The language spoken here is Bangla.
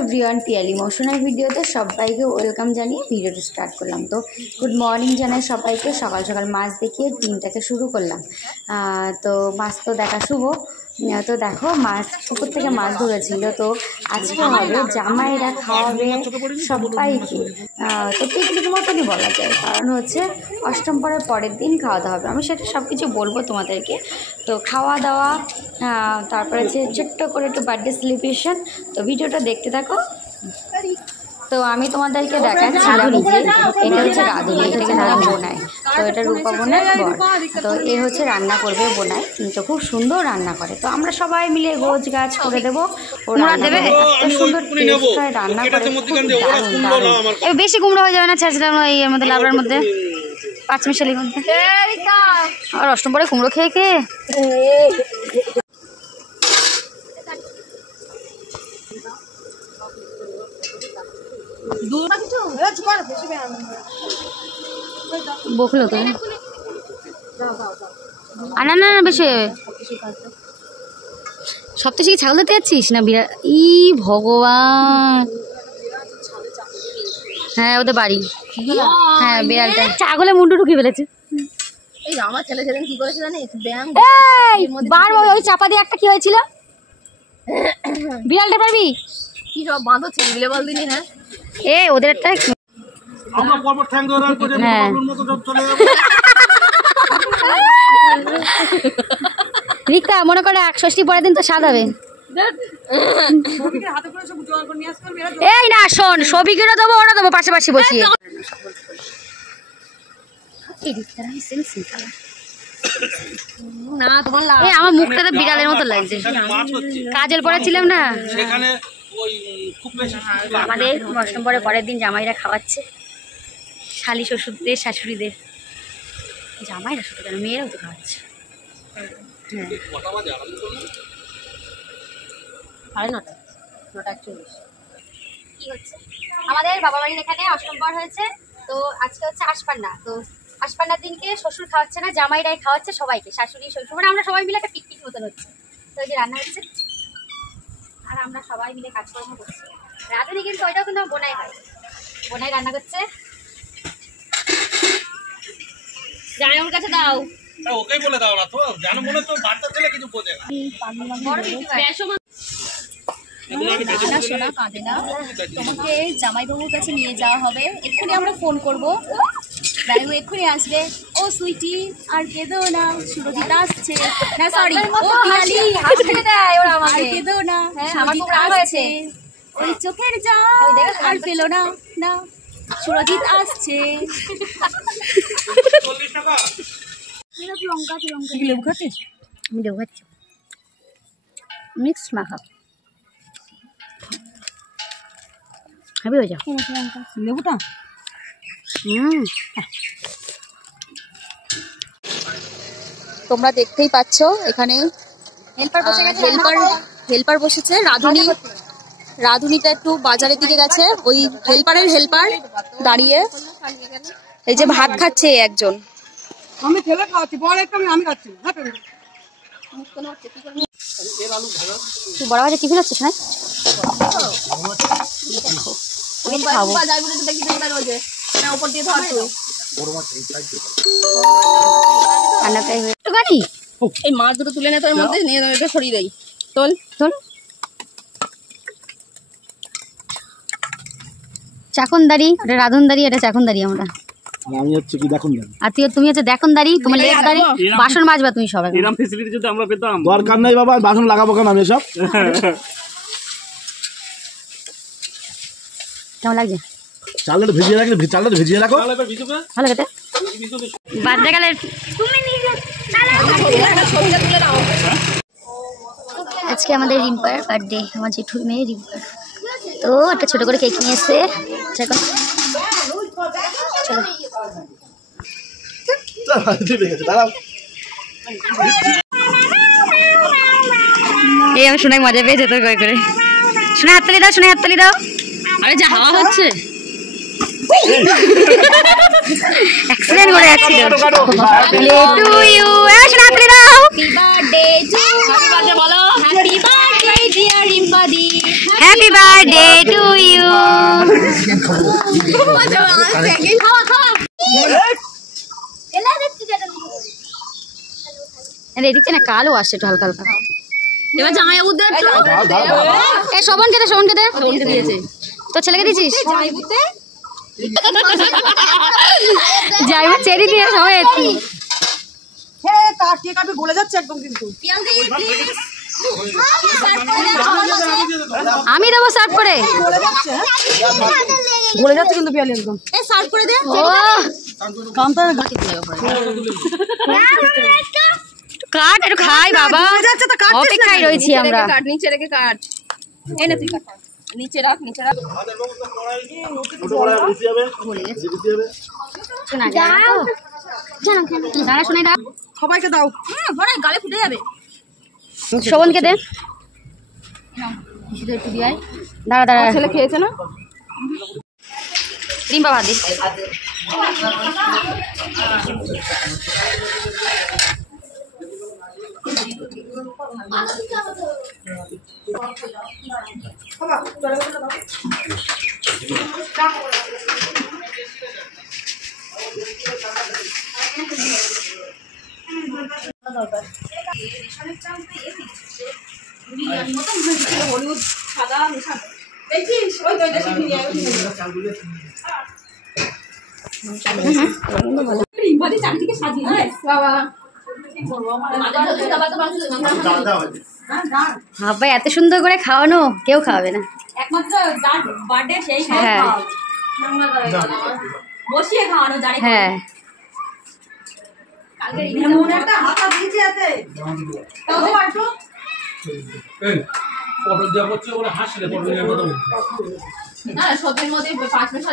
এভরিওয়ান, পিয়ালি মৌসুমের ভিডিওতে সবাইকে ওয়েলকাম জানিয়ে ভিডিওটা স্টার্ট করলাম। তো গুড মর্নিং জানাই সবাইকে। সকাল সকাল মাছ দেখিয়ে দিনটাকে শুরু করলাম। তো মাছ তো দেখা শুভ। তো দেখো মাছ পুকুর থেকে মাছ ধরেছিল। তো আজকে হবে জামাইরা খাওয়াবে সবাইকে। তো পিকনিক মতনই বলা যায়, কারণ হচ্ছে অষ্টম পরের পরের দিন খাওয়া দাওয়া হবে। আমি সেটা সব কিছু বলবো তোমাদেরকে। তো খাওয়া দাওয়া, তারপরে হচ্ছে ছোট্ট করে একটু বার্থডে সেলিব্রেশন। তো ভিডিওটা দেখতে থাকো। তো আমি তোমাদেরকে দেখাচ্ছিলাম যে এটা হচ্ছে রাঁধুনি, এটা হচ্ছে রাঁধুনি বোনাই। তো এটা রূপা বোনাই বর। তো এ হচ্ছে রান্না করবে বোনাই, কিন্তু খুব সুন্দর রান্না করে। তো আমরা সবাই মিলে গোছ গাছ করে দেবো, ও রান্না দেবে। এত সুন্দর টেস্ট হয় রান্না করে, দারুণ দারুণ। বেশি কুমড়ো হয়ে যাবে না ছেঁচলাম এর মধ্যে, লাবড়ার মধ্যে, পাঁচমিশালির মধ্যে। আর অষ্টম পরে কুমড়ো খেয়ে খেয়ে বকলো তো। না না না, বেশি সপ্তাহে কি ছাগল দিতে যাচ্ছিস না? বিরাট ই ভগবান। হ্যাঁ ওদের বাড়ি, হ্যাঁ বিড়ালটা ছাগলে মুন্ডু ঢুকিয়ে ফেলেছে। আমার ছেলে সেদিন কি করেছে জানিস? ওই চাপা দিয়ে একটা কি হয়েছিল? বিড়ালটা পারবি কি সব বাঁধো ছেলে বল দিনি। হ্যাঁ এ ওদের একটা রিক্তা মনে করে ৬১ পরের দিন তো স্বাদ হবে। এই না শোন, সবিকেরও দেবো, ওরা দেবো পাশাপাশি বসিয়ে। আমার মুখটা তো বিড়ালের মতো লাগছে। কাজল পরেছিলাম না। আমাদের অষ্টম পরের দিন জামাইরা খাওয়াচ্ছে শালি শ্বশুরদের শাশুড়িদের। জামাইরা শুধু কেন, মেয়েরাও তো খাওয়াচ্ছে। কি হচ্ছে আমাদের বাবা বাড়ির এখানে অষ্টম পর হয়েছে। তো আজকে হচ্ছে আশপান্না। তো আশপান্নার দিনকে শ্বশুর খাওয়াচ্ছে না, জামাইরাই খাওয়াচ্ছে সবাইকে, শাশুড়ি শ্বশুর, মানে আমরা সবাই মিলে একটা পিকনিক মতন হচ্ছে। তো এই যে রান্না হচ্ছে আর আমরা সবাই মিলে কাজকর্ম করছি। রাঁধুনি কিন্তু ওইটাও কিন্তু বোনাই হয়, বোনাই রান্না করছে। জামাইয়ের কাছে দাও, ওকেই বলে দাও না তো, জানো মনে তো বাচ্চা ছেলে কিছু বোঝে না। সোনা কাঁদে না, তোমাকে জামাইবাবুর কাছে নিয়ে যাওয়া হবে। এক্ষুনি আমরা ফোন করবো, জামাইবাবু এক্ষুনি আসবে। ও সুইটি আর কেঁদো না, সুরজিৎ আসছে। না সরি, ও পিয়ালি হাসতে দেয় ওরা আমাকে। আর কেঁদো না, সুরজিৎ আসছে। ওই চোখের জল আর পেলো না, না সুরজিৎ আসছে। লঙ্কা লেবু খাচ্ছিস? আমি লেবু খাচ্ছি, মিক্স মাখা খাবি হয়ে যাও লেবুটা। তোমরা দেখতেই পাচ্ছ এখানে হেল্পার বসেছে। রাঁধুনিটা একটু বাজারের দিকে গেছে, ওই হেল্পার দাঁড়িয়ে এই যে ভাত খাচ্ছে একজন। আমি ছেলে খাওয়াচ্ছি, বল একটু আমি খাচ্ছি। তুই বড় বাজে টিফিন হচ্ছিস না? এই মাছ দুটো তুলে নে, তোর মধ্যে নিয়ে এটা সরিয়ে দেয়। তোল তোল। চাকনদারি, এটা রাঁধুনদারি, এটা চাকনদারি। আমরা আমি হচ্ছে কি দেখুন দাঁড়ি, আর তুমি হচ্ছে দেখনদারি, তোমার লেটদারি। বাসন মাজবা তুমি সবাই। এরকম ফ্যাসিলিটি যদি আমরা পেতাম। দরকার নাই বাবা, বাসন লাগাবো কেন আমি এসব? কেমন লাগছে? চালটা ভিজিয়ে রাখলে, চালটা ভিজিয়ে রাখো, ভালো খেতে। বার্থডে গেলে আজকে আমাদের রিম্পার বার্থডে, আমার জেঠুর মেয়ে রিম্পার। তো একটা ছোট করে কেক নিয়ে এসছে। চলো এই আমি শোনাই মজা পেয়েছে তোর করে করে। শোনা হাততালি দাও, শোনা হাততালি দাও। আরে যা হাওয়া হচ্ছে, অ্যাক্সিডেন্ট করে যাচ্ছিল। টু ইউ, শোনা হাততালি দাও। Happy birthday to, happy birthday বলো। হ্যাপি বার্থডে ডিয়ার রিম্পা দি, হ্যাপি বার্থডে টু ইউ। খাওয়া খাওয়া এদিকে না কালো আসছে একটু হালকা হালকা। এবার জামাই বাবুতে এই শোভনকে দে, শোভনকে দে। দিয়েছে তোর ছেলেকে দিছিস? জামাই বাবুতে যাইবা চেরি দিয়ে সবাই। গলে যাচ্ছে একদম কিন্তু। আমি দেবো সার্ভ করে। গলে যাচ্ছে কিন্তু পিয়ালি একদম। এ সার্ভ করে দে। ও কাট একটু খাই বাবা, অপেক্ষায় রয়েছি আমরা। কাট নিচে রেখে কাট। এই না তুই কাট, নিচে রাখ নিচে রাখ। শোনা দাঁড়া, শোনাই দাও সবাইকে দাও। ঘরে গালে ফুটে যাবে। শোভনকে দে। একটু দিয়ে আয়। দাঁড়া দাঁড়া, ছেলে খেয়েছে না? রিম্পা ভাত দিস। হলুদ সাদা মিশানো। রিম্পাদি চারদিকে সাজিয়ে বাবা। ভাই এত সুন্দর করে খাওয়ানো কেউ খাওয়াবে না। একমাত্র বার্থডে সেই হ্যাঁ বসিয়ে খাওয়ানো জানি। হ্যাঁ পটল দেওয়া করছে ওরা হাসলে পটল দেওয়ার কথা বলছে। না সবজির মধ্যে 5 মিনিট